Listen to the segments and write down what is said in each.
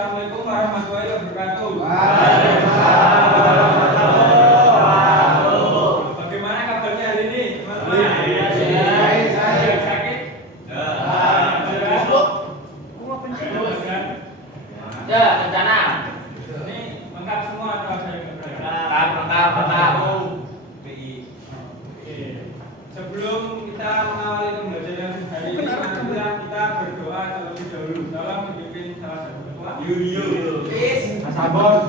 Assalamualaikum warahmatullahi wabarakatuh. Bagaimana kabarnya hari ini, teman-teman? Sakit? Ya, rencana. Ini lengkap semua atau ada yang berbeda? Lengkap. Sebelum kita mengawali pembelajaran hari ini, marilah kita berdoa terlebih dahulu. Tolong menunjukkan salah satu ketua. Sabon.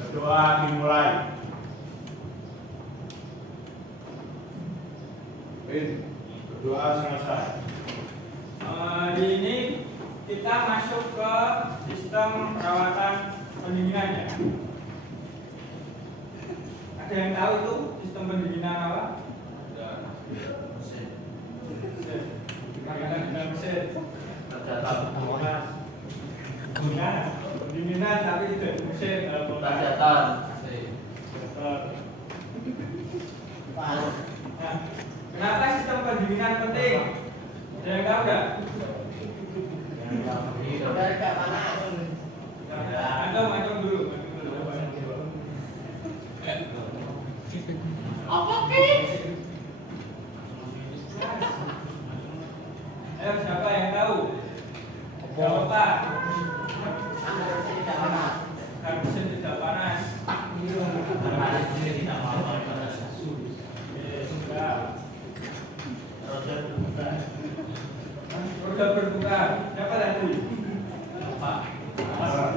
Berdoa dimulai. Berdoa selesai. Hari ini kita masuk ke sistem perawatan pendinginannya. Ada yang tahu itu sistem pendinginan apa? Pendinginan tapi tidak di mesin. Radiator. Nah, kenapa sistem pendinginan penting? Ada yang tahu nggak? Antum dulu. Apa sih? Ayo siapa yang tahu? Jawab Pak. Agar mesin tidak panas. Roda berputar. Siapa tadi?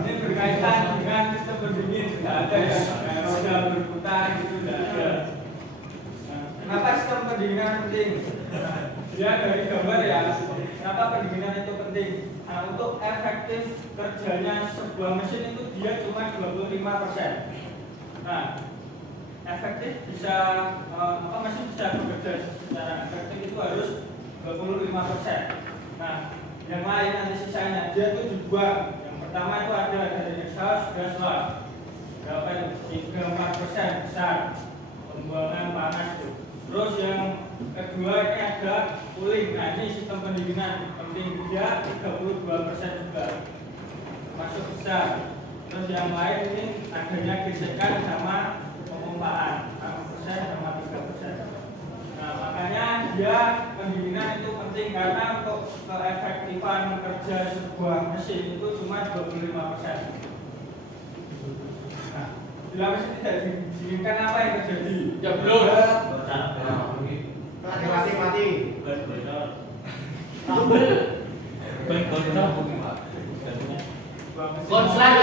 Ini berkaitan dengan sistem pendingin. Tidak ada yang roda berputar gitu, tidak ada. Kenapa sistem pendinginan penting? Dia dari gambar ya. Kenapa pendinginan itu penting? Nah, untuk efektif kerjanya sebuah mesin itu dia cuma 25%. Nah, efektif bisa mesin bisa bekerja secara efektif itu harus 25%. Nah, yang lain nanti sisanya dia itu dibuang. Yang pertama itu ada dari exhaust gas loss. Berapa itu? 3-4% besar pembuangan panas itu. Terus yang kedua ini ada cooling. Nah, ini sistem pendinginan penting, dia 32% juga masuk besar. Terus yang lain ini adanya gesekan sama pemompaan 6% sama 3%. Nah, makanya dia pendinginan itu penting karena untuk keefektifan kerja sebuah mesin itu cuma 25%. Nah, bila mesin tidak diinginkan apa yang terjadi? Ya belum. Mati. Konslet.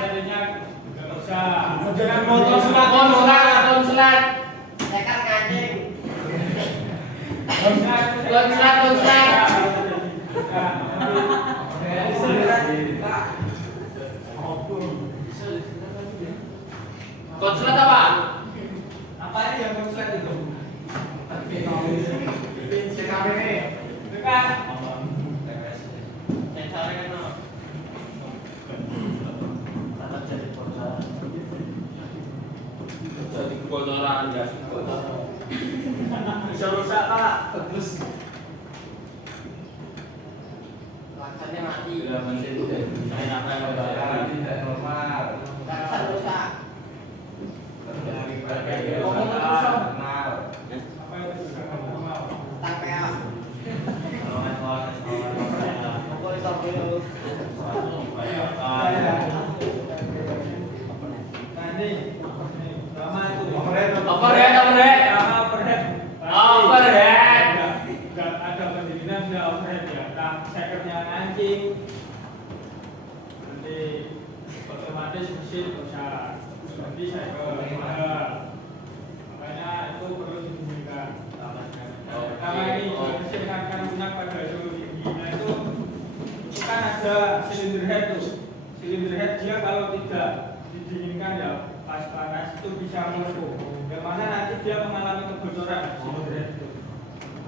Jadinya nggak usah. Dengan motor Konslet. Tekan kancing. Konslet apa? Apa ini yang konslet itu? CKPP. Dekat. Jadi kebocoran ya. Bisa rusak Pak. Terus Laksannya mati. Ya mesin main apa yang tidak normal. Laksan rusak. Apa itu sudah normal? Nah ini sama itu. Overhead. Nggak ada pendinginan, nggak overhead ya. Nah, sekernya ngancing. Nanti otomatis mesin rusak. Nanti seker makanya itu perlu didinginkan. Karena ini mesin akan lunak pada suhu tinggi. Nah itu kan ada silinder head tuh. Silinder head dia kalau tidak didinginkan ya pas panas itu bisa melepuh. Yang mana nanti dia mengalami kebocoran silinder head itu.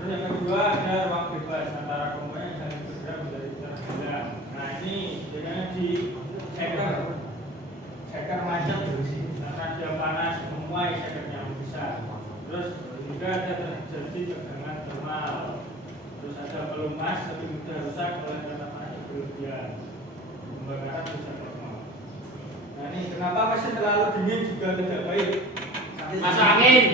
Terus yang kedua ada ruang bebas antara komponen yang saling bergerak menjadi terbelah. Nah ini dengan di checker macam karena dia panas memuai checkernya besar. Terus juga ada terjadi terjadi tegangan termal. Terus ada pelumas lebih mudah rusak oleh karena panas berlebihan. Pembakaran bisa normal. Nah ini kenapa mesin terlalu dingin juga tidak baik? Masuk angin.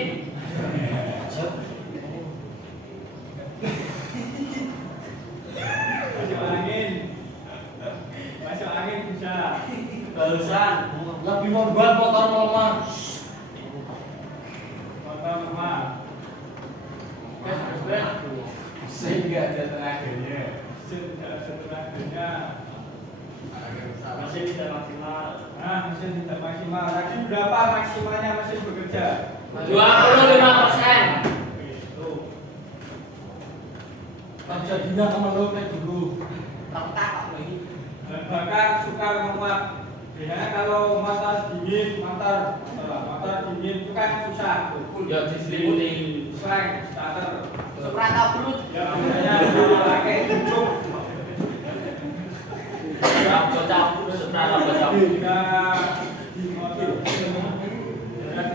Masuk angin bisa. Barusan lebih membuat motor lemah. Motor lemah. Sehingga ada tenaganya. Mesin tidak ada tenaganya. Masih tidak maksimal. Nah, mesin tidak maksimal. Tadi berapa maksimalnya mesin bekerja? 25%. Itu. Tak jadinya kemenuknya dulu. Tak lagi. Dan bahkan sukar menguap. Biasanya kalau motor dingin, motor dingin itu kan susah. Ya diselimuti. Slang, starter. Suprata brut. Ya biasanya pakai ujung. Bocah, suprata bocah. Jika di motor dengan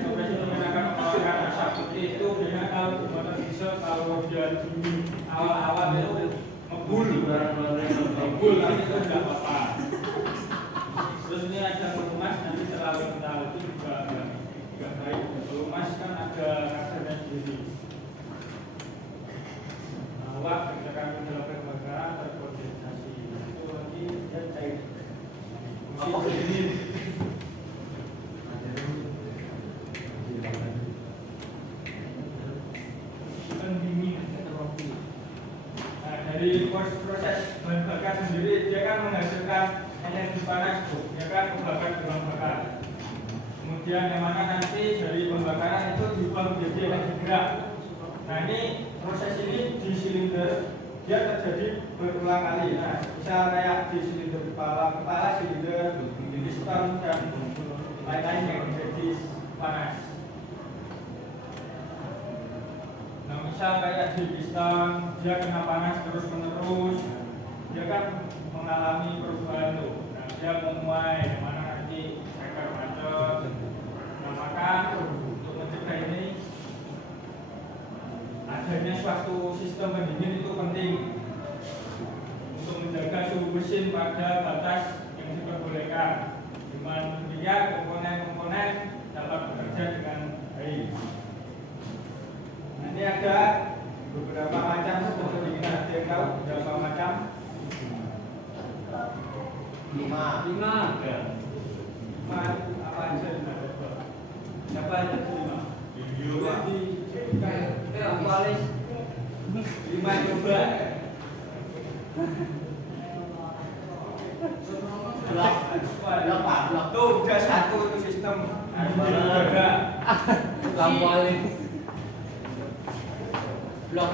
operasi menggunakan mengeluarkan asap putih itu biasanya kalau di motor diesel kalau dia dingin awal-awal itu ngebul, tapi itu tidak apa-apa. Terus ini ada pelumas nanti terlalu kental itu juga nggak baik. Pelumas kan ada kadarnya sendiri. Awak ketika dalam pembakaran terkondensasi itu nanti dia cair. Apa ini? Pendingin. Nah, dari proses bahan bakar sendiri dia kan menghasilkan energi panas, dia kan membakar di ruang bakar. Kemudian yang mana nanti dari pembakaran itu diubah menjadi energi gerak. Nah ini proses ini di silinder dia terjadi berulang kali. Nah bisa kayak di silinder kepala silinder, piston dan lain-lain yang menjadi panas. Nah misal kayak di piston dia kena panas terus menerus, dia kan mengalami perubahan tuh. Nah dia memuai, mana nanti breaker macet. Nah maka untuk mencegah ini adanya suatu sistem pendingin itu penting untuk menjaga suhu mesin pada batas yang diperbolehkan. Dengan demikian komponen-komponen dapat bekerja dengan baik. Nah, ini ada beberapa macam sistem pendinginan. Ada yang tahu berapa macam? 5. Ya. 5 apa aja? Siapa aja 5? Boleh disebutkan. 5 coba. Blok. Tuh udah satu itu sistem. Ada. Lampu alif. Blok.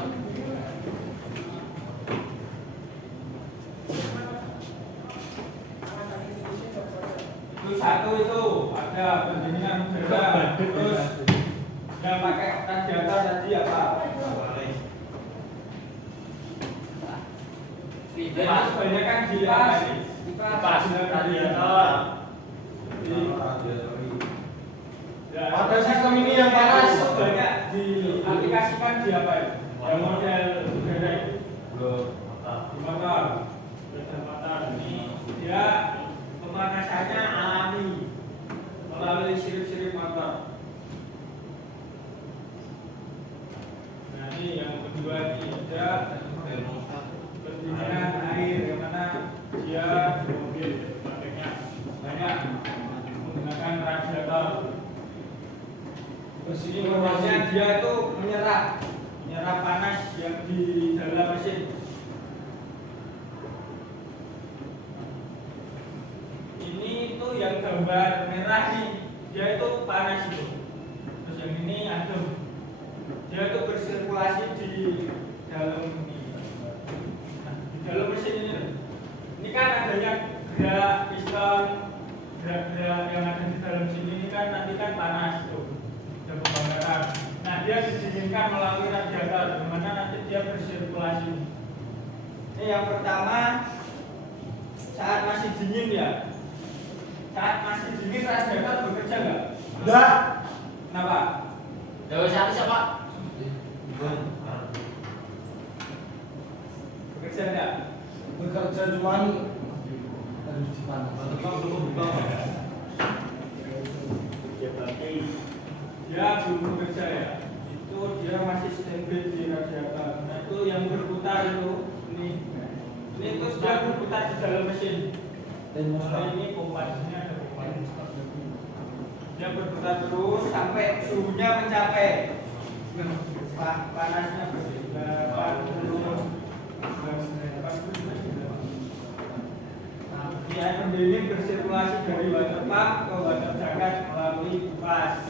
Itu satu itu ada pendinginan udara. Terus yang pakai radiator tadi apa? Itu kebanyakan di apa ini? Kipas Radiator. Ya, Ada sistem ini yang panas. itu banyak diaplikasikan di apa itu? Yang model udara itu. Di motor. Ini dia pemanasannya alami melalui sirip-sirip motor. Nah ini yang kedua ini ada pendinginan air yang mana dia di mobil prakteknya banyak menggunakan radiator. Terus ini prosesnya dia itu menyerap panas yang di dalam mesin. Ini itu yang gambar merah nih, dia itu panas itu. Terus yang ini adem, dia itu bersirkulasi di dalam ini. Nah, di dalam mesin ini. Ini kan adanya gerak piston, gerak yang ada di dalam sini ini kan nanti kan panas tuh, ada pembakaran. Nah dia didinginkan melalui radiator, di mana nanti dia bersirkulasi. Ini yang pertama saat masih dingin ya. Saat masih dingin radiator bekerja nggak? Enggak. Kenapa? Dewa satu siapa? Bekerja enggak? Bekerja cuman harus di mana? Dia belum bekerja ya. Itu dia masih standby di radiator. Nah itu yang berputar itu ini terus dia berputar di dalam mesin. Nah, ini pompanya ada pompanya. Dia berputar terus sampai suhunya mencapai panasnya 80. Ini air pendingin bersirkulasi dari water pump ke water jacket melalui kipas.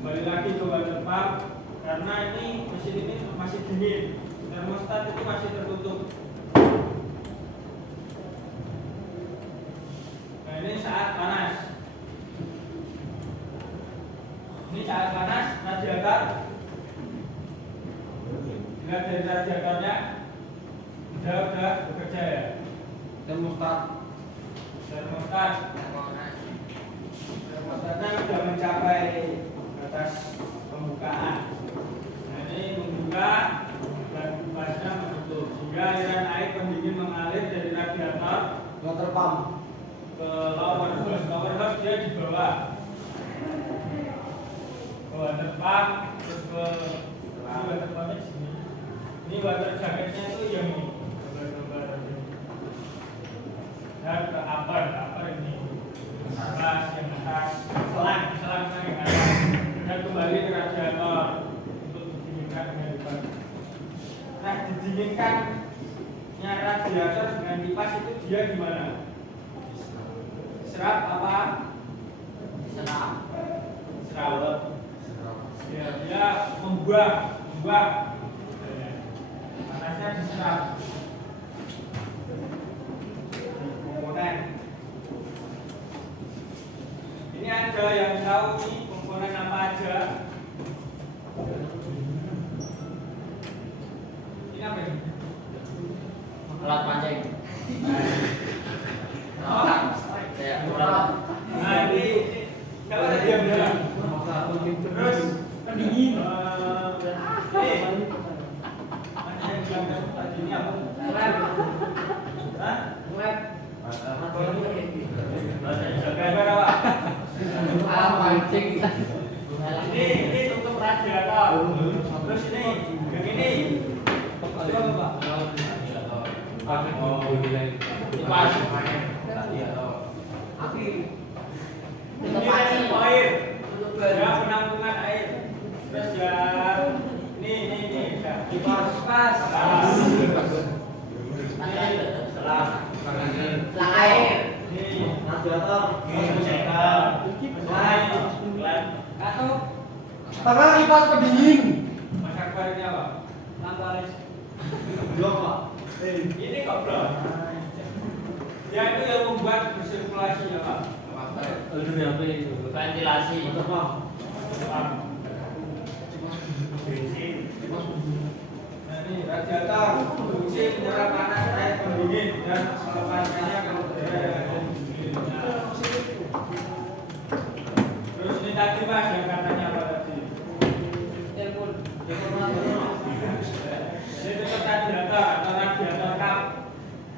Kembali lagi ke water pump karena ini mesin ini masih dingin, termostat itu masih tertutup. Nah ini saat panas. Ini saat panas radiator. Dilihat dari radiatornya, udah bekerja ya. Termostatnya sudah mencapai batas pembukaan. Nah ini membuka dan kipasnya menutup sehingga aliran air pendingin mengalir dari radiator Water pump ke lower hose. Lower hose dia di bawah ke water pump, terus ke ini water pumpnya di sini. Ini water jacketnya itu yang ini. Dan ke upper ini atas yang atas selang yang atas dan kembali ke radiator untuk didinginkan dengan kipas. Nah didinginkannya radiator dengan kipas itu dia gimana? Serap apa? Serap. Ya, dia membuang panasnya diserap. Ini ada yang tahu nih komponen apa aja? Ini apa ini? Alat pancing. Kayak Nah ini kalau ada dia bilang. Terus pendingin. Ini ada yang bilang tadi ini apa? Hah? Gambar apa? alat pancing. Ini tutup radiator. Terus ini, yang ini. Itu apa Pak? Kipas. Ini reservoir air. Ya penampungan air. Terus yang ini ya. Kipas. Ini selang. Selang air. Ini radiator. Tangan kipas pendingin. Masak barnya Pak. Lambaris. Blok Pak. Ini kok blok. Ya itu yang membuat bersirkulasi ya Pak. Ventilasi. Nah ini radiator fungsi menyerap panas air pendingin dan melepaskannya ke udara yang ada di sekelilingnya. Terus ini tadi Mas yang katanya apa tadi? Telepon. Ini tetap radiator atau radiator kap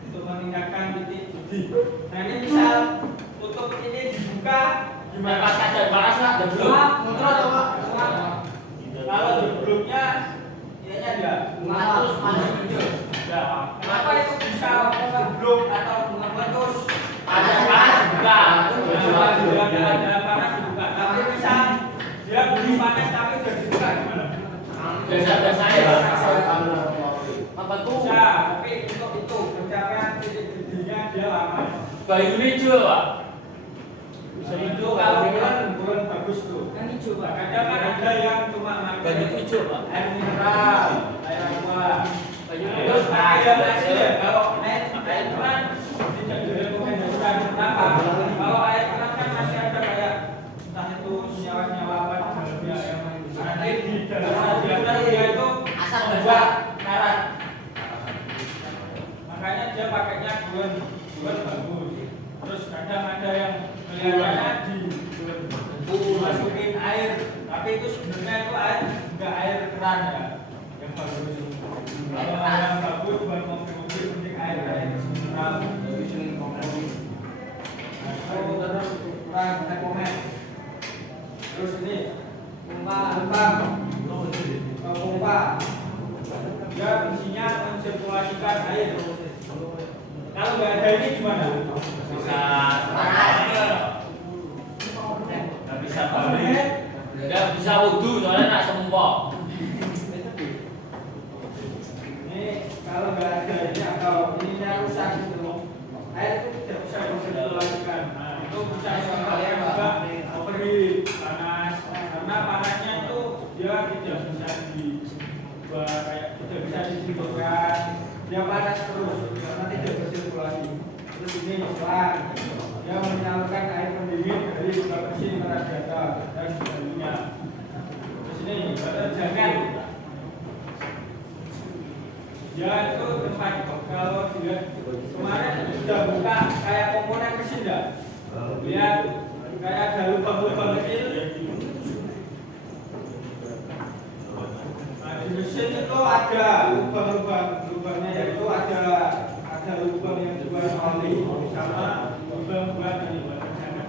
untuk meningkatkan titik didih. Nah ini misal tutup ini dibuka gimana? Pas ada panas lah, jeblok. Kalau jebloknya ini ada. Terus panas hijau. Ya, kenapa itu bisa jeblok atau meletus? Ada panas buka. Ada panas dibuka. Tapi misal dia belum panas tapi udah dibuka gimana? Biasa-biasa ya. Apa tuh? Bisa, tapi untuk itu pencapaian titik didihnya dia lama. Kayu hijau, Pak. Bisa itu kalau bulan bagus tuh. Kan hijau Pak. Kadang kan ada yang cuma Kayu hijau, Pak. air mineral, air aqua. Kayu Terus air asli ya. Kalau air keran tidak direkomendasikan. Kenapa? Kalau air keran kan masih ada kayak entah itu senyawa-senyawa apa di dalamnya yang nanti di dalam radiator dia itu Asam membuat karat. Makanya dia pakainya bulan bagus. Terus kadang ada yang kelihatannya dimasukin air, tapi itu sebenarnya itu air enggak air keran ya, yang bagus. Kalau yang bagus buat mobil pump atau pompa. Dia fungsinya mensirkulasikan air. Kalau nggak ada ini gimana? Bisa panas. Nggak bisa balik. Nggak bisa wudhu soalnya nak sempok. Ini kalau nggak ada ini atau ininya rusak gitu, air itu tidak bisa disirkulasikan. Nah, itu bisa sekalian juga overheat, panas. Karena panasnya itu dia tidak bisa dibuat kayak tidak bisa dihidupkan. Dia panas terus karena tidak bersirkulasi. Terus ini pelan, dia menyalurkan air pendingin dari luka bersih ke radiator dan sebagainya. Terus ini jangan ya itu tempat kalau dilihat kemarin sudah buka kayak komponen mesin enggak? Lihat kayak ada lubang-lubang kecil. Nah, di mesin itu ada lubangnya yaitu ada lubang yang buat oli sama lubang buat ini buat pencana.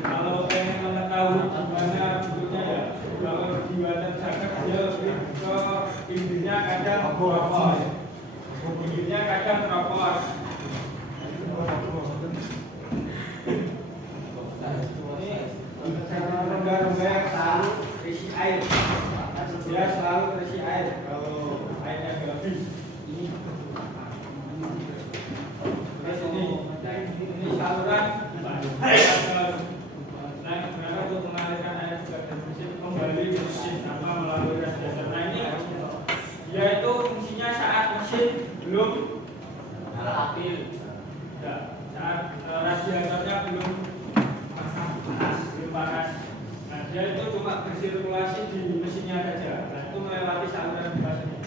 Kalau pengen mengetahui gimana bentuknya ya kalau dibuatan jaket dia lebih ke pinggirnya kadang teropos, pinggirnya kadang teropos. Ini rongga-rongga yang selalu terisi air, dia selalu terisi air kalau airnya habis. Terus ini saluran untuk mengalirkan air ke mesin kembali ke mesin tanpa melalui radiator. Nah ini yaitu fungsinya saat mesin belum Stabil. ya, saat radiatornya belum panas. Nah dia itu cuma bersirkulasi di mesinnya saja. Nah itu melewati saluran kipas ini.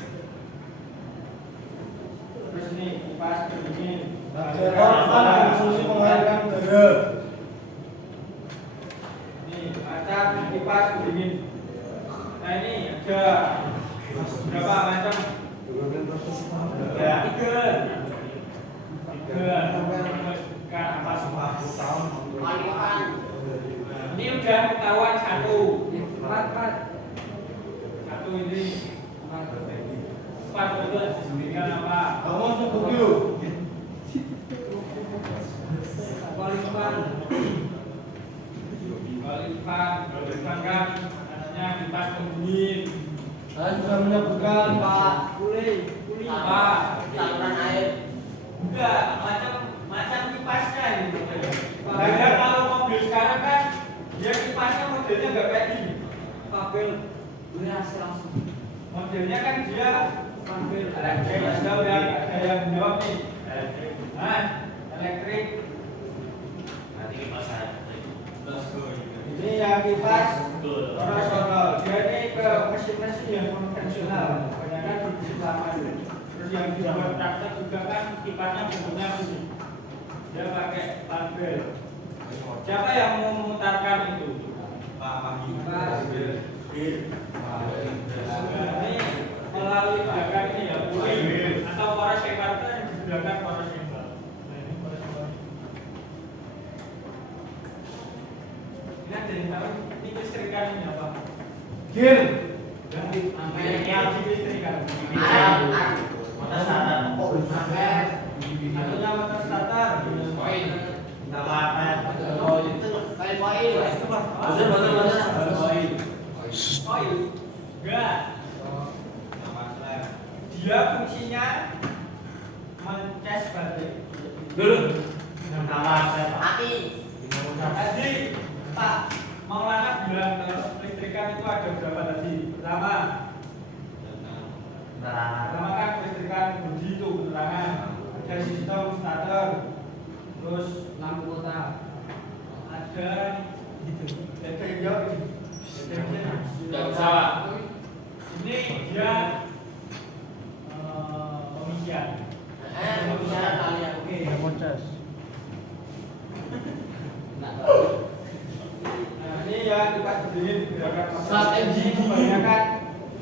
Terus ini kipas pendingin. Radiator fungsi mengalirkan udara. Macam kipas pendingin. Nah ini ada berapa macam? Ya, tiga apa semua? Ini udah ketahuan satu. Satu ini. Empat betul. Dengan apa? Kamu sebut dulu. Kualipan kan namanya kipas pendingin. Saya sudah menyebutkan Pak. Apa? Saluran air. Enggak, macam kipasnya ini. Padahal kalau mobil sekarang kan dia kipasnya modelnya enggak kayak gini. Papel beras langsung. Modelnya kan dia papel elektrik. Ada yang jawab nih. Elektrik. Nah, elektrik. Nanti kipas air. Ini yang kipas horizontal. Dia ini ke mesin-mesin yang konvensional. Kebanyakan di mesin lama dulu. Terus yang dibuat traktor juga kan kipasnya bentuknya begini. Dia pakai panbel. Siapa yang mau memutarkan itu? Pak Pagi. Ini melalui gerakan ini ya, puling atau poros kepar itu yang digunakan poros kepar. Ini ada yang tahu ini listrikan ini apa? Gear. Yang listrikan. Motor starter. Satunya motor starter. Koin. Tawaran. Kayak koin. Betul. Koil. Enggak. Dia fungsinya mencas baterai. Dulu. Aki. Tadi Pak Maulana bilang kalau listrikan itu ada berapa tadi? Pertama kan listrikan bodi itu penerangan, ada sistem starter, terus lampu kota, ada jauh Sudah pesawat. ini dia pengisian. Oke. Nah, ini ya kipas pendingin gerakan Saat engine. kebanyakan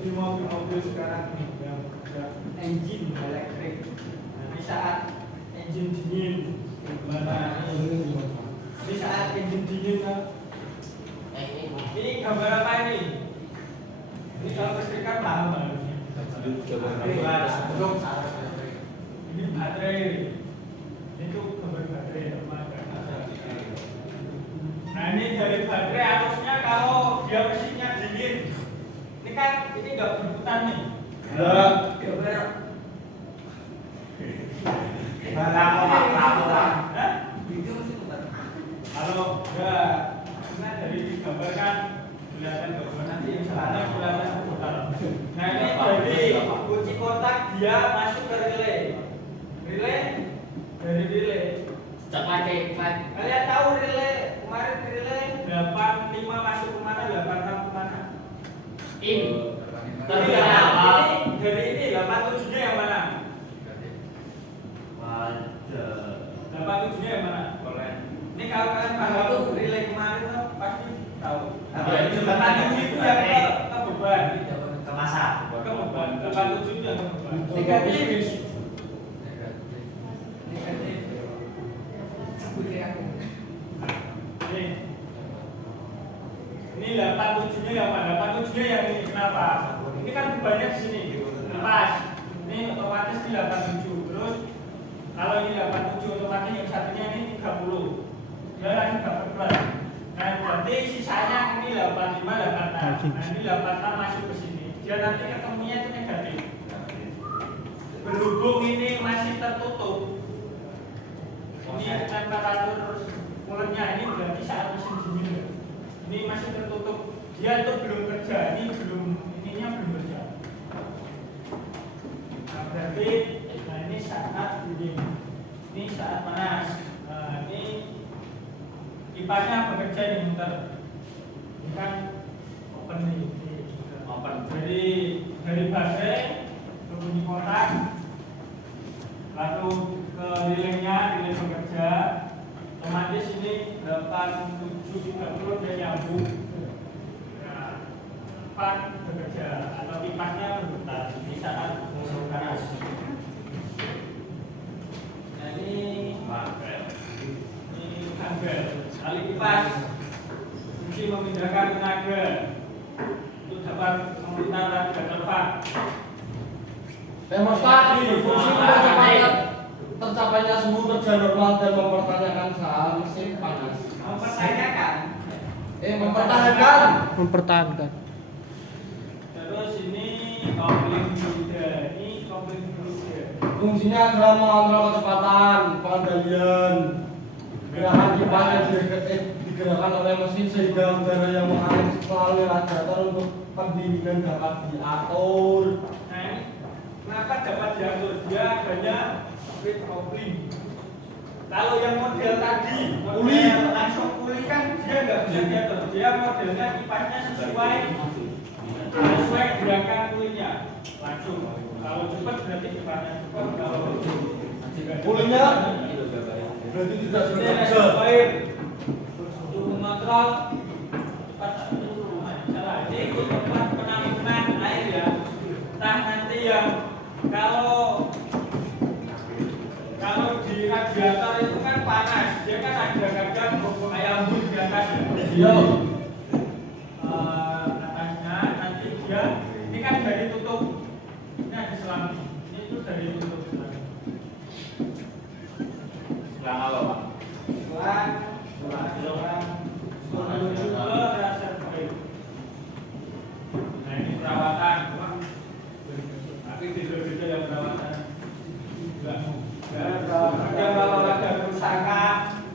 di mobil-mobil sekarang ini yang ada engine elektrik. Nah, ini saat engine dingin gimana ini saat engine dingin kan? Ini gambar apa ini? Ini baterai. Itu gambar baterai. Nah ini dari baterai harusnya kalau dia mesinnya dingin, ini kan ini nggak berputar nih. Enggak. Kalau enggak, karena dari digambarkan kelihatan gambar nanti misalnya kelihatan berputar. Nah ini dari kunci kontak dia masuk ke relay. Relay dari relay. Kalian tahu relay kemarin relay 85 masuk kemana, 86 kemana? Dari ini 87 nya yang mana? 87 nya yang mana? Ini kalau kalian paham relay kemarin tuh pasti tahu. 87 itu yang ke beban. Ke beban. 87 itu yang ke beban. Negatif. Ini 87 nya yang mana? 87 nya yang ini kenapa? Ini kan bebannya di sini. Lepas. Ini otomatis di 87. Terus kalau ini 87 otomatis yang satunya ini 30. Dia lagi dapat plus. Nah, berarti sisanya ini 85, 86. Nah, ini 86 masuk ke sini. Dia nanti ketemunya itu negatif. Berhubung ini masih tertutup. Ini temperatur mulutnya ini berarti saat mesin dingin. Ini masih tertutup. Dia itu belum kerja. Ini ininya belum kerja. Nah, berarti ini saat dingin. Ini saat panas. Nah, ini kipasnya bekerja nih muter. Ini kan open nih. Open. Dari baterai ke bunyi kontak, lalu ke relaynya, relay bekerja. Otomatis ini 8730 dia nyambung. Nah, pan bekerja atau kipasnya berputar di saat musim panas. Nah ini kabel. Tali kipas fungsi memindahkan tenaga untuk dapat memutar radiator fan. Termostat berfungsi mempercepat tercapainya suhu kerja normal dan mempertanyakan saat mesin panas. Mempertahankan. Terus ini kopling fluida. Ini kopling fluida. Fungsinya adalah mengontrol kecepatan, pengendalian gerakan kipas yang digerakkan oleh mesin sehingga udara yang mengalir melalui radiator untuk pendinginan dapat diatur. Nah ini kenapa dapat diatur? Dia adanya speed coupling. Kalau yang model tadi, model langsung pulih kan dia nggak bisa diatur. Dia modelnya kipasnya sesuai gerakan pulihnya langsung. Kalau cepat berarti kipasnya cepat. Kalau Pulihnya berarti tidak bekerja. Untuk mengontrol cepat turun. Ini ikut tempat penampungan air ya. Nah nanti yang kalau di radiator itu kan panas, dia kan ada kadang kayak embun di atas ya. Iya. Atasnya nanti dia ini kan dari tutup, ini ada selang, ini itu dari tutup selang. Selang apa, Pak? Selang menuju ke reservoir. Nah ini perawatan, tapi beda-beda yang perawatan. Ada kalau ada kerusakan,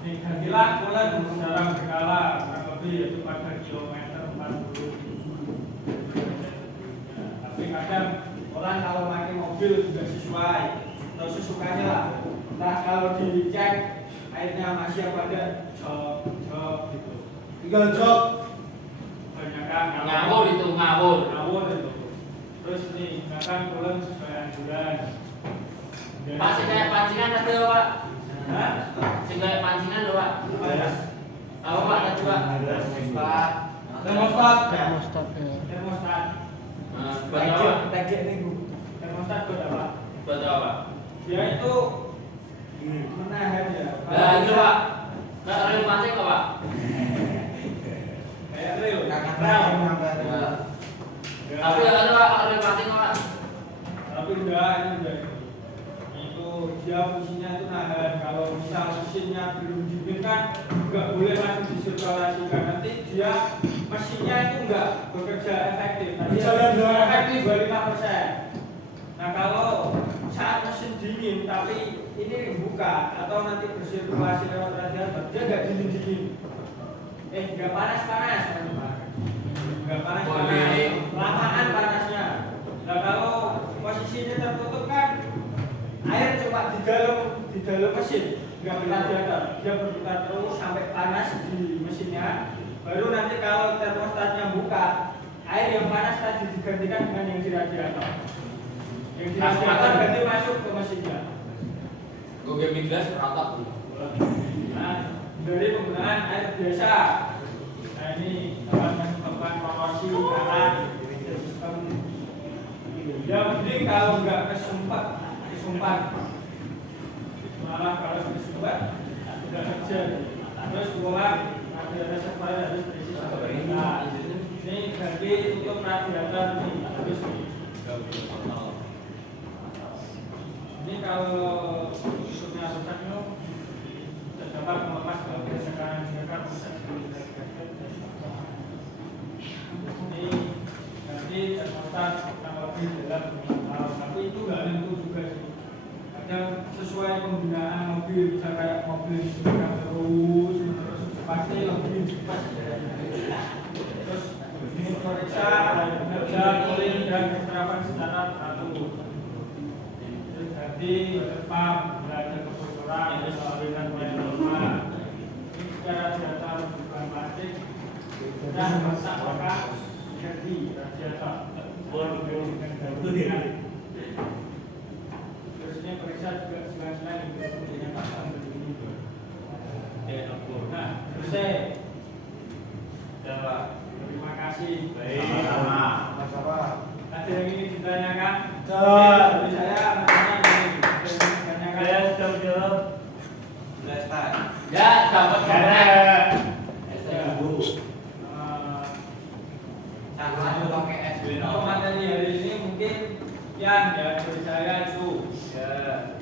gantilah bulan secara berkala, kurang lebih yaitu pada kilometer 40. Tapi kadang orang kalau pakai mobil juga sesuai atau sesukanya lah. Nah kalau dicek airnya masih apa ada jok gitu. Tinggal jok. Banyak kan Ngawur itu, ngawur. ngawur itu. Terus nih kadang bulan sesuai anjuran. Pak, sing kayak pancingan ada, Pak. Hah? Sing kayak pancingan lho, Pak. Ada. Tahu Pak, ada juga. Pak. Termostat. Termostat ya. Termostat. Buat apa? Termostat buat apa? Buat apa? Dia itu menahan ya. Lah itu, Pak. Enggak rel pancing kok, Pak. Kayak rel. Tapi yang ada Pak, mati nggak? Tapi enggak, ini udah itu dia fungsinya itu nahan. Kalau misal mesinnya belum dingin kan nggak boleh langsung disirkulasikan, nanti dia mesinnya itu nggak bekerja efektif. Nanti efektif 25%. Nah kalau saat mesin dingin tapi ini buka atau nanti bersirkulasi lewat radiator, dia nggak dingin, nggak panas, nggak panas, lamaan panasnya. Nah kalau posisinya tertutup kan air cuma di dalam mesin, nggak di radiator, dia berputar terus sampai panas di mesinnya. Baru nanti kalau termostatnya buka, air yang panas tadi digantikan dengan yang di radiator. Yang di radiator ganti masuk ke mesinnya. Gue game gas rapat tuh. Nah, dari penggunaan air biasa. Nah ini dapat menyebabkan promosi karena sistem. Ya mending kalau nggak kesumpat, malah kalau kesumpat sudah kerja. Terus pulang ada reservoir harus berisi satu. Nah, ini ganti tutup radiator nih harus ini kalau tutupnya rusak itu tidak dapat melepas kalau sekarang rusak. Ini ganti termostat yang lebih dalam minimal, tapi itu nggak tentu juga sih. Kadang sesuai penggunaan mobil, bisa kayak mobil digunakan terus pasti lebih cepat. Terus ini periksa kinerja cooling dan kecerahan secara teratur. Jadi pump belajar kebocoran dengan baik normal. Ini secara data bukan plastik dan masak maka jadi radiator. Terus ini periksa juga selain itu punya pasang begini. Nah, selesai. Terima kasih. Baik. Sama-sama. Ada yang ingin ditanyakan? Dari saya Saya sudah jawab. Ya, dapat karena. Untuk materi hari ini mungkin sekian ya dari saya itu. Ya.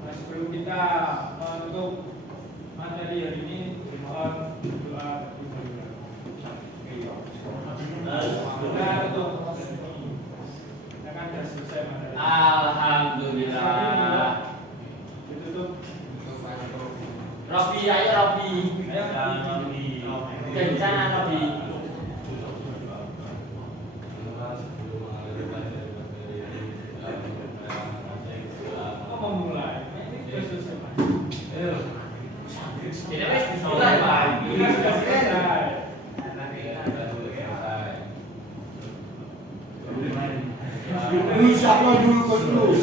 Nah, sebelum kita menutup materi hari ini, mohon doa dimulai. Kita tutup. Kita kan sudah selesai materi. Alhamdulillah. Ditutup. Robi, ayo Robi. Ayo Kencana Robi. Kok mau mulai? Ini sudah selesai, Mas. Ini wis dimulai, Pak. Kita sudah selesai. Lu siapa dulu?